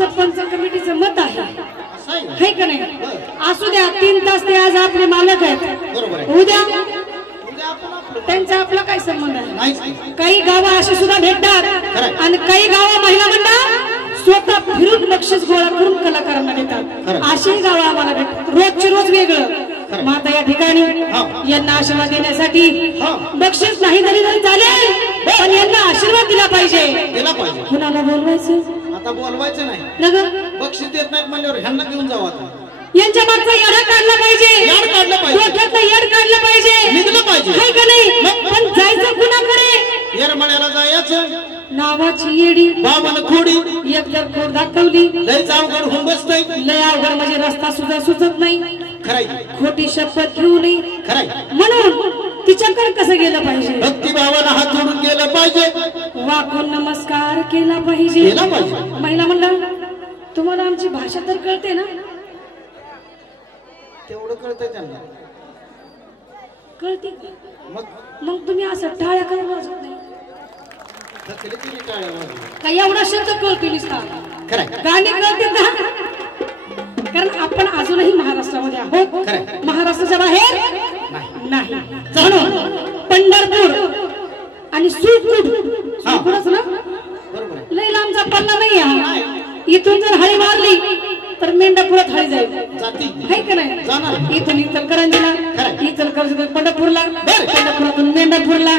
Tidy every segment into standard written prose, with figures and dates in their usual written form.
असं पंच कमिटीचं मत आहे का नाही? असू द्या 3 तास ते आज आपले मालक आहेत, उद्या त्यांचा आपला काय संबंध आहे? काही गावं अशी सुद्धा भेटतात आणि काही गावं महिला मंडळ स्वतः फिरून बक्षीस गोळा करून कलाकारांना देतात. अशी गावं आम्हाला भेटतात, रोजचे रोज वेगळं. माता या ठिकाणी यांना आशीर्वाद देण्यासाठी बक्षीस नाही तरी चालेल, पण यांना आशीर्वाद दिला पाहिजे. कुणाला बोलवायचं? आता बोलवायचं नाही, बक्षीस देत नाहीत म्हणल्यावर ह्यांना घेऊन जाऊ. आता यांच्या मागचा येड काढला पाहिजे, डोक्यातलं येड काढलं पाहिजे, निघलं पाहिजे, हाय का नाही? पण जायचं कुणाकडे? येरमळ्याला जायचं. नावाची येडी बाबाला खोडी एकतर खोड दाखवली, लय अवघड होऊन बसतय. लय अवघड म्हणजे रस्ता सुद्धा सुचत नाही. खराय खोटी शपथ घेऊ नये. खराय म्हणून तिच्याकडे कसं गेलं पाहिजे? भक्ती भावाला हात जोडून गेलं पाहिजे, वाकून नमस्कार केला पाहिजे. महिला मंडळ, तुम्हाला आमची भाषा तर कळते ना? तेवढं कळतंय त्यांना. कळते मग तुम्ही असं टाळ्या करून वाजवत नाही का? एवढा शब्द कळतो नुसता, गाणी कळते ना? कारण आपण अजूनही महाराष्ट्रामध्ये आहोत, महाराष्ट्राच्या बाहेर नाही. म्हणून पंढरपूर आणि सुळकूडच ना, लई लांबचा पल्ला नाही. इथून जर हळी मारली तर मेंढापुरात हळी जाईल, आहे का नाही? इथून इचलकरंजीला, इचलकरंजी पंढरपूरला, पंढरपुरातून मेंढापूरला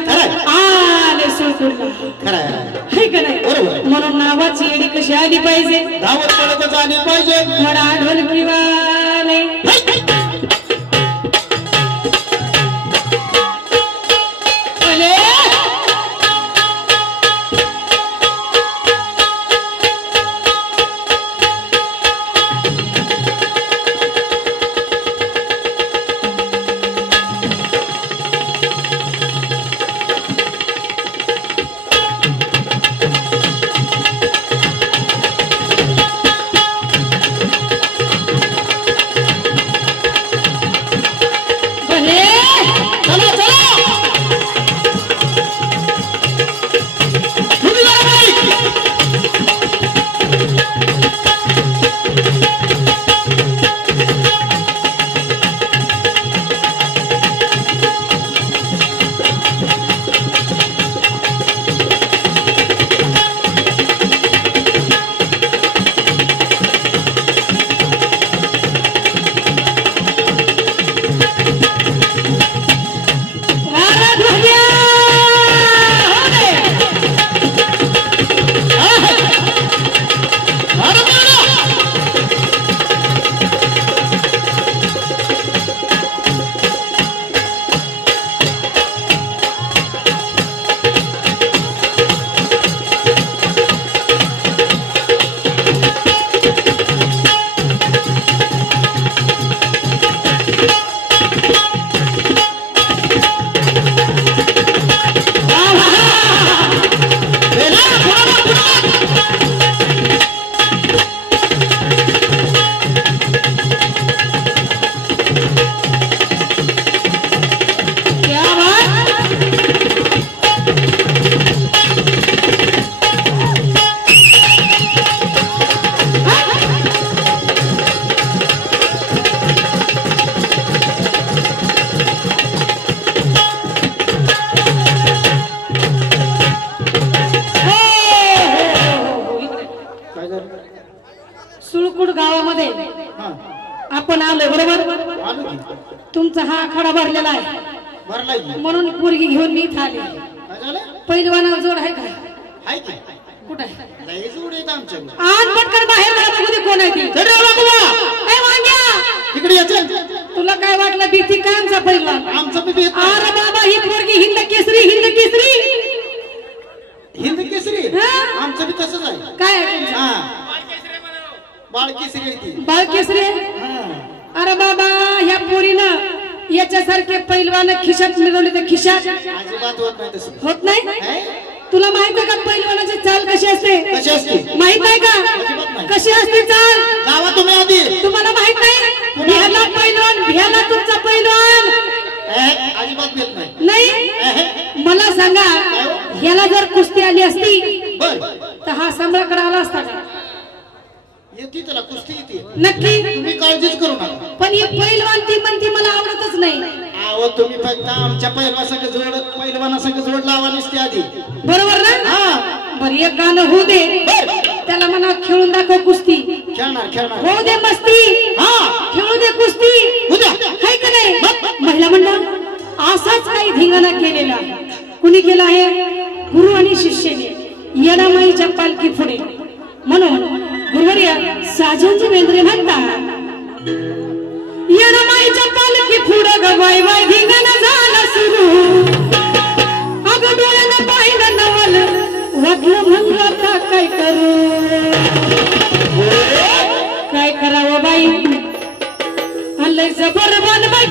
आले सुळकूडला, आहे का नाही? म्हणून नावाची येडी कशी आली पाहिजे? धावत पडतच आली पाहिजे. थोडा ढोलकी वाले सुळकूड गावामध्ये आपण आलोय, बरोबर? तुमचा हा आखाडा भरलेला आहे म्हणून पोरगी घेऊन मी इथं आले. पहिलवानाला जोड आहे का? कुठं आहे? आज पटकन बाहेर घरामध्ये कोण आहे ती? तुला काय वाटलं भीती काय? आमचा पहिलवान. अरे बाबा ही पोरगी हिंद केसरी, हिंद केसरी, हिंद केसरी. आमचं बी तसंच आहे. काय बाळ केसरी? बाळ केसरी. अरे बाबा ह्या पोरीनं याच्यासारखे पैलवान खिशात मिळवले तर खिशात अजिबात होत नाही. तसं होत नाही. तुला माहित आहे का पैलवानाची चाल कशी असते? माहित आहे का कशी असते चाल? जावा तुम्ही आधी. तुम्हाला माहित नाही? भियाला पैलवान, भियाला तुमचा पैलवान. अजिबात येत नाही. मला सांगा ह्याला जर कुस्ती आली असती तर हा सम्राटकडे आला असता का? येते त्याला कुस्ती येते नक्की तुम्ही काळजीच करू नका पण ही पहिलवान ती म्हणती मला आवडतच नाही अहो तुम्ही फक्त आमच्या पहिलवानासंग जोड लावा नसते आधी बरोबर ना हा बरं एक गाणं होऊ दे त्याला म्हणा खेळून दाखव कुस्ती खेळणार होऊ दे मस्ती हा खेळू दे कुस्ती हाय का नाही महिला मंडळ असाच काही धिंगाणा केलेला कुणी केला आहे गुरु आणि शिष्याने येडामाईच्या पालखी पुढे म्हणून गुरुवर्य साजनजी बेंद्रे म्हणतात येडामाईच्या पालखी पुढे ग वाय वाय धिंगाणा झाला सुरू अगं डोळ्यानं पाहिलं नवल वाटलं म्हणलं आता काय करू काय करावं बाई हल्लय जबर बनवाय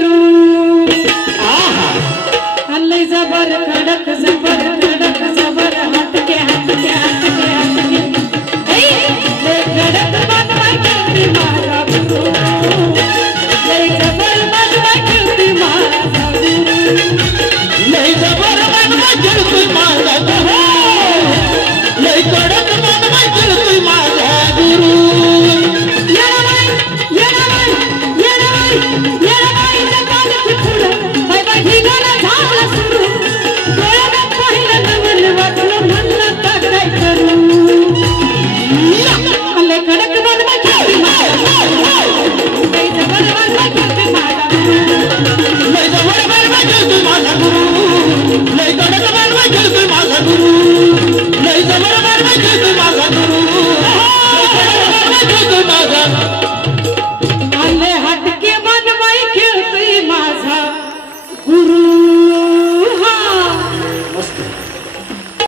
करू आहा लय जबर कडक जबर